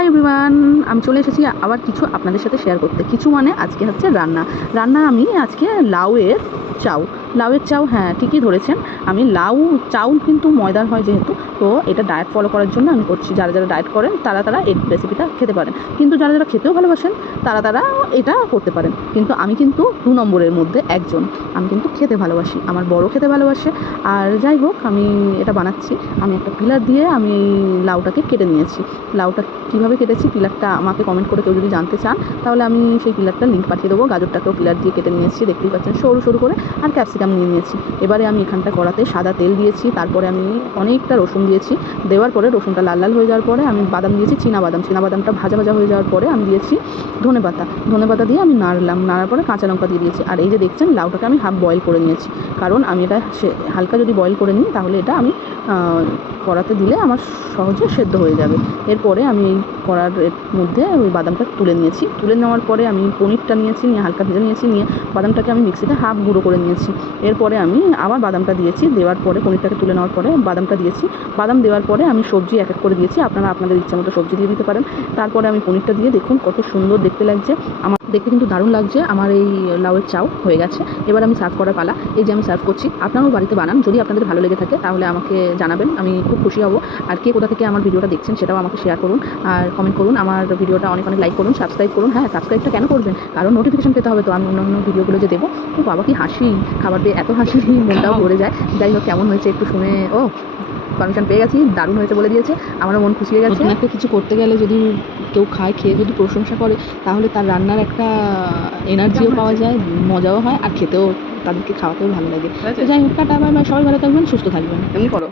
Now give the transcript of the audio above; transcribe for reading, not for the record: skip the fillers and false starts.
Hi everyone, আমি চলে এসেছি আবার কিছু আপনাদের সাথে শেয়ার করতে। কিছু মানে আজকে হচ্ছে রান্না আমি আজকে লাউয়ের চাউ, হ্যাঁ ঠিকই ধরেছেন। আমি লাউ চাউ কিন্তু ময়দার হয় যেহেতু, তো এটা ডায়েট ফলো করার জন্য আমি করছি। যারা যারা ডায়েট করেন তারা এই রেসিপিটা খেতে পারেন, কিন্তু যারা যারা খেতেও ভালোবাসেন তারা এটা করতে পারেন। কিন্তু আমি কিন্তু 2 নম্বরের মধ্যে একজন। আমি কিন্তু খেতে ভালোবাসি, আমার বড় খেতে ভালোবাসে। আর যাই হোক, আমি এটা বানাচ্ছি। আমি একটা পিলার দিয়ে আমি লাউটাকে কেটে নিয়েছি। লাউটা কীভাবে কেটেছি, পিলারটা আমাকে কমেন্ট করে কেউ যদি জানতে চান তাহলে আমি সেই পিলারটার লিঙ্ক পাঠিয়ে দেবো। গাজরটাকেও পিলার দিয়ে কেটে নিয়েছি, দেখতেই পাচ্ছেন সরু সরু করে। আর ক্যাপসিকাম নিয়ে নিয়েছি। এবারে আমি এখানটা কড়াতে সাদা তেল দিয়েছি, তারপরে আমি অনেকটা রসুন দিয়েছি। দেওয়ার পরে রসুনটা লাল লাল হয়ে যাওয়ার পরে আমি বাদাম দিয়েছি, চীনাবাদামটা ভাজা ভাজা হয়ে যাওয়ার পরে আমি দিয়েছি ধনেপাতা দিয়ে আমি নাড়ার পরে কাঁচা লঙ্কা দিয়ে দিয়েছি। আর এই যে দেখছেন, লাউটাকে আমি হাফ বয়েল করে নিয়েছি, কারণ আমি এটা হালকা যদি বয়েল করে নিই তাহলে এটা আমি কড়াতে দিলে আমার সহজে সেদ্ধ হয়ে যাবে। এরপরে আমি এই কড়ার মধ্যে ওই বাদামটা তুলে নেওয়ার পরে আমি পনিরটা নিয়েছি, নিয়ে হালকা ভেজে নিয়েছি, নিয়ে বাদামটাকে আমি মিক্সিতে হাফ গুঁড়ো করে নিয়েছি। এরপরে আমি আবার বাদামটা দিয়েছি, দেওয়ার পরে পনিরটাকে তুলে নেওয়ার পরে বাদামটা দিয়েছি। বাদাম দেওয়ার পরে আমি সবজি এক এক করে দিয়েছি, আপনারা আপনাদের ইচ্ছা মতো সবজি দিয়ে দিতে পারেন। তারপরে আমি পনিরটা দিয়ে, দেখুন কত সুন্দর দেখতে লাগছে, আমার দেখতে কিন্তু দারুণ লাগছে। আমার এই লাউয়ের চাউ হয়ে গেছে। এবার আমি সার্ভ করার পালা। এই যে আমি সার্ভ করছি, আপনারাও বাড়িতে বানান। যদি আপনাদের ভালো লেগে থাকে তাহলে আমাকে জানাবেন, আমি খুব খুশি হব। আর কে কোথা থেকে আমার ভিডিওটা দেখছেন সেটাও আমাকে শেয়ার করুন আর কমেন্ট করুন। আমার ভিডিওটা অনেক লাইক করুন, সাবস্ক্রাইব করুন। হ্যাঁ, সাবস্ক্রাইবটা কেন করবেন? কারণ নোটিফিকেশন পেতে হবে তো আমি অন্য ভিডিওগুলো যে দেবো। তো বাবা কি হাসি, খাবার দিয়ে এত হাসি মনটাও ভরে যায়। যাই হোক, কেমন হয়েছে একটু শুনে পারমিশন পেয়ে গেছি, দারুণ হয়েছে বলে দিয়েছে, আমারও মন খুশি হয়ে গেছে। একটা কিছু করতে গেলে যদি কেউ খায়, খেয়ে যদি প্রশংসা করে তাহলে তার রান্নার একটা এনার্জিও পাওয়া যায়, মজাও হয়, আর খেতেও তাদেরকে খাওয়াতেও ভালো লাগে। যাই হোক, টাটা বাই বাই, সবাই ভালো থাকবেন, সুস্থ থাকবেন। এমনি করো।